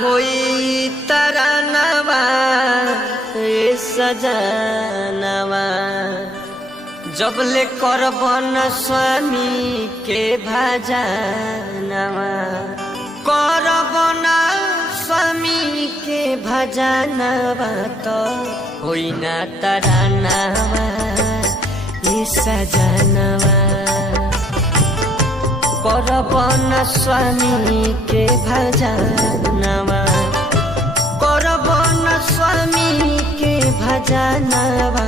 होई तरनवा ए सजनवा जबले करबन स्वामी के भजनवा करबन स्वामी के भजनवा तो होई ना तरनवा ए सजनवा करबन स्वामी के भजनवा करबन स्वामी के भजनवा